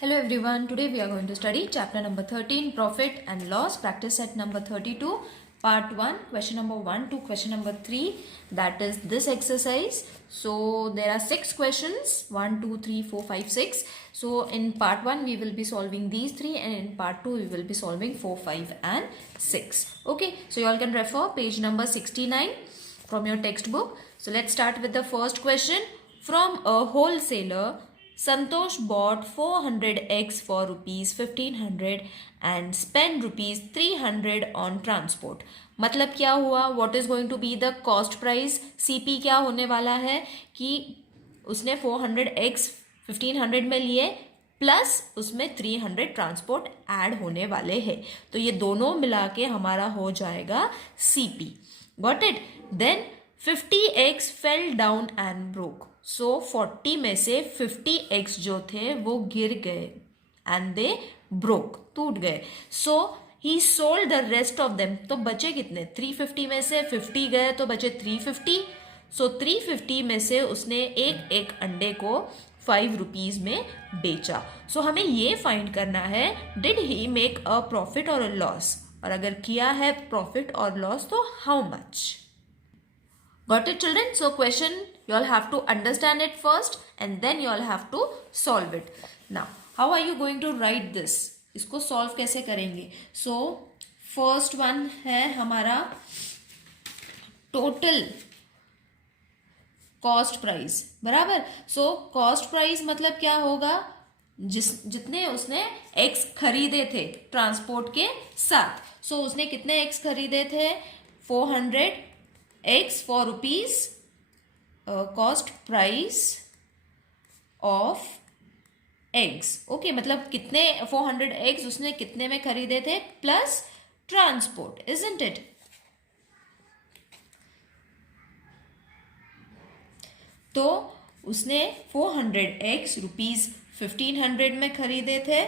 Hello everyone, today we are going to study chapter number 13, Profit and Loss, practice set number 32, part 1, question number 1 to question number 3, that is this exercise. So there are 6 questions, 1, 2, 3, 4, 5, 6. So in part 1 we will be solving these 3 and in part 2 we will be solving 4, 5 and 6. Okay, so you all can refer page number 69 from your textbook. So let's start with the first question. From a wholesaler, Santosh bought 400 eggs for rupees 1500 and spent rupees 300 on transport. मतलब क्या हुआ? What is going to be the cost price? CP क्या होने वाला है कि उसने 400 eggs 1500 में लिए प्लस उसमें 300 ट्रांसपोर्ट ऐड होने वाले हैं. तो ये दोनों मिला के हमारा हो जाएगा CP. Got it? Then 50 eggs fell down and broke. So 40 में से 50 eggs जो थे वो गिर गए and they broke, टूट गए. So he sold the rest of them. तो बचे कितने? 350 में से 50 गए तो बचे 350. So 350 में से उसने एक एक अंडे को 5 रुपीज में बेचा. So हमें ये फाइंड करना है did he make a profit or a loss? और अगर किया है प्रॉफिट और लॉस तो how much. Got it children? So question you all have to understand it first and then you all have to solve it. Now how are you going to write this? इसको solve कैसे करेंगे? So first one है हमारा total cost price, बराबर. So cost price मतलब क्या होगा? जितने उसने एक्स खरीदे थे ट्रांसपोर्ट के साथ. सो उसने कितने एक्स खरीदे थे? 400 x for rupees cost price of eggs. Okay, मतलब कितने 400 एग्स उसने कितने में खरीदे थे प्लस ट्रांसपोर्ट, इजंट इट? तो उसने 400 एक्स रुपीज 1500 में खरीदे थे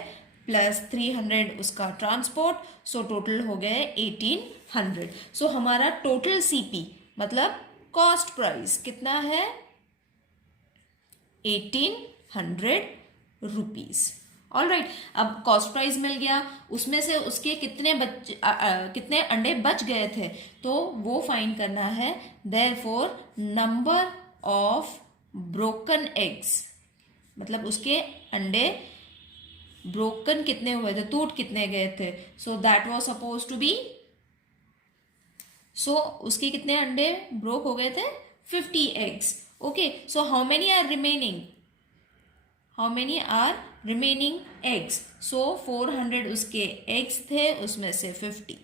प्लस 300 उसका ट्रांसपोर्ट. सो टोटल हो गए 1800. सो हमारा टोटल सीपी मतलब कॉस्ट प्राइस कितना है? 1800 रुपीज. ऑल राइट, अब कॉस्ट प्राइस मिल गया, उसमें से उसके कितने अंडे बच गए थे तो वो फाइंड करना है. Therefore number of broken eggs, मतलब उसके अंडे ब्रोकन कितने हुए थे, टूट कितने गए थे. So that was suppose to be, so उसके कितने अंडे ब्रोक हो गए थे? 50 eggs. Okay, so how many are remaining? How many are remaining eggs? So 400 उसके एग्स थे, उसमें से 50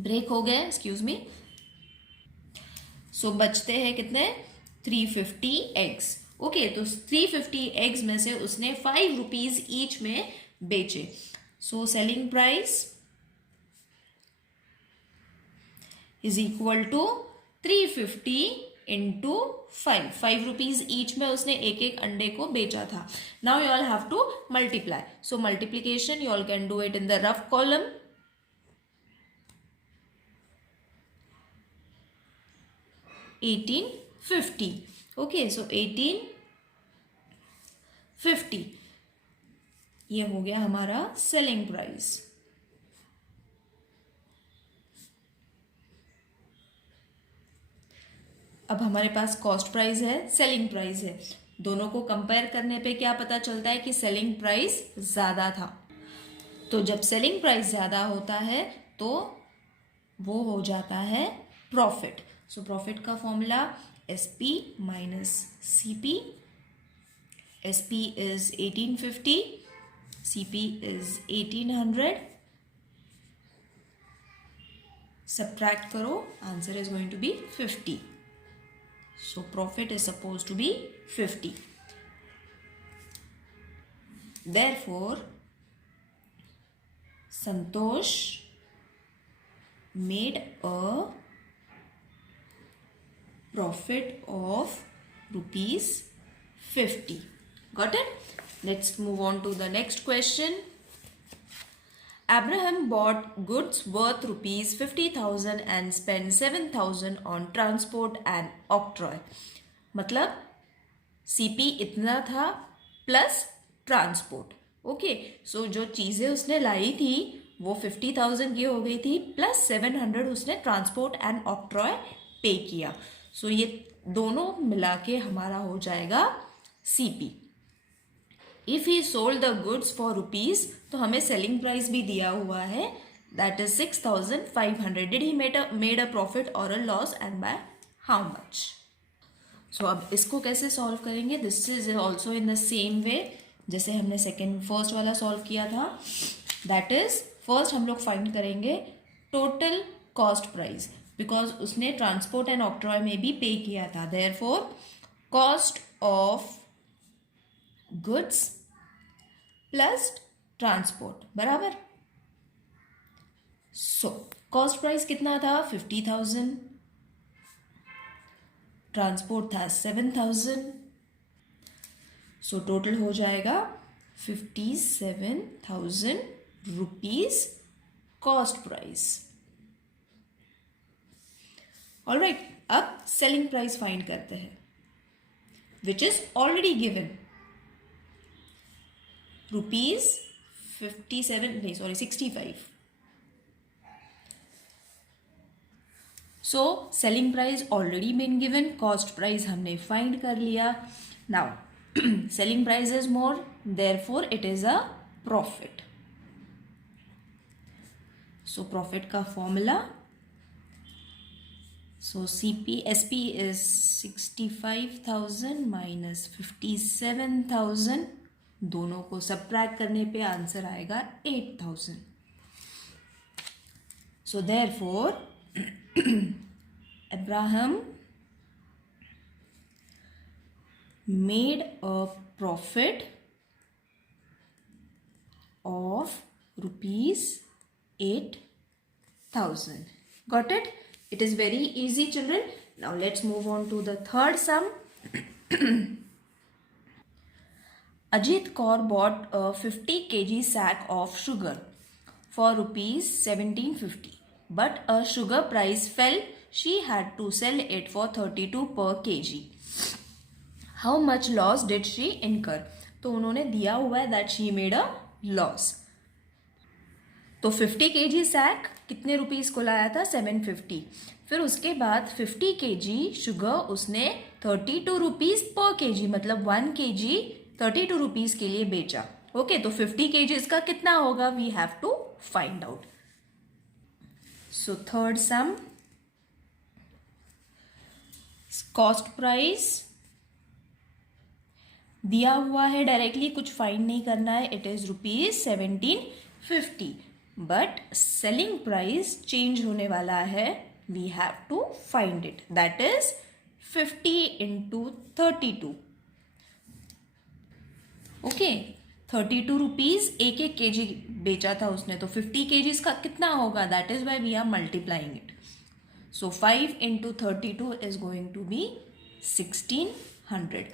ब्रेक हो गए, एक्सक्यूज मी. सो बचते हैं कितने? 350 एग्स. ओके, तो 350 एग्स में से उसने 5 रुपीज ईच में बेचे. So selling price is equal to 350 into 5 rupees each में उसने एक एक अंडे को बेचा था. Now you all have to multiply. So multiplication you all can do it in the rough column. 1850. Okay, so 1850 ये हो गया हमारा सेलिंग प्राइस. अब हमारे पास कॉस्ट प्राइस है, सेलिंग प्राइस है. दोनों को कंपेयर करने पे क्या पता चलता है कि सेलिंग प्राइस ज़्यादा था. तो जब सेलिंग प्राइस ज़्यादा होता है तो वो हो जाता है प्रॉफिट. सो प्रॉफिट का formula SP minus CP. SP is 1850, CP is 1800. Subtract करो, answer is going to be 50. So profit is supposed to be 50. Therefore, Santosh made a profit of rupees 50. Got it? Let's move on to the next question. Abraham bought goods worth rupees 50,000 and spent 7,000 on transport and octroi. मतलब CP इतना था plus transport. Okay, सो जो चीज़ें उसने लाई थी वो 50,000 की हो गई थी, प्लस 700 उसने ट्रांसपोर्ट एंड ऑक्ट्रॉय पे किया. सो ये दोनों मिला के हमारा हो जाएगा CP. If he sold the goods for rupees, तो हमें सेलिंग प्राइस भी दिया हुआ है, that is 6,500. Did he made a profit और a loss and by how much? So अब इसको कैसे सॉल्व करेंगे? This is also in the same way जैसे हमने फर्स्ट वाला सॉल्व किया था. दैट इज फर्स्ट हम लोग फाइंड करेंगे टोटल कॉस्ट प्राइस, बिकॉज उसने ट्रांसपोर्ट एंड ऑक्ट्रॉय में भी पे किया था. Therefore cost of goods plus transport बराबर. सो कॉस्ट प्राइस कितना था? 50,000. ट्रांसपोर्ट था 7,000. सो टोटल हो जाएगा 57,000 रुपीज कॉस्ट प्राइस. ऑलराइट, अब सेलिंग प्राइस फाइंड करते हैं, which is already given. Rupees 65. So selling price already been given, cost price हमने फाइंड कर लिया. Now selling price is more, therefore it is a profit. So profit का formula, so SP is 65,000 minus 57,000. दोनों को subtract करने पे answer आएगा 8,000. So therefore Abraham made a profit of rupees 8,000. Got it? It is very easy, children. Now let's move on to the third sum. Ajit Kaur bought a 50 kg sack of sugar for rupees 1750. But a sugar price fell. She had to sell it for 32 per kg. How much loss did she incur? तो उन्होंने दिया हुआ है that she made a loss. तो 50 kg sac कितने rupees को लाया था? 750. फिर उसके बाद 50 kg शुगर उसने 32 रुपीज पर kg, मतलब 1 kg 32 रुपीज के लिए बेचा. ओके, तो 50 kg इसका कितना होगा? We have to find out. So third some, cost price दिया हुआ है, डायरेक्टली कुछ फाइंड नहीं करना है. It is rupees 1750. But selling price change होने वाला है, we have to find it. That is 50 into 32. Okay, 32 rupees एक केजी बेचा था उसने, तो 50 केजीज का कितना होगा? That is why we are multiplying it. So 5 into 32 is going to be 1600.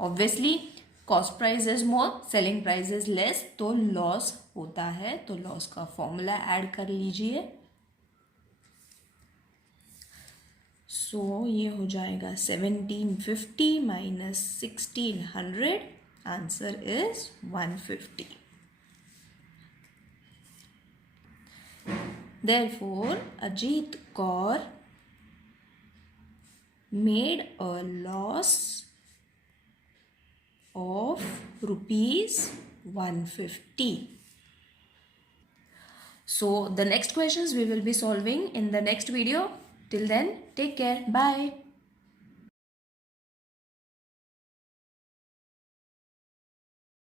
Obviously cost price is more, selling price is less, तो loss होता है. तो लॉस का फॉर्मूला ऐड कर लीजिए. सो ये हो जाएगा 1750 minus 1600. Answer is 150. Therefore, Ajit Kaur made a loss of rupees 150. So, the next questions we will be solving in the next video. Till then, take care. Bye.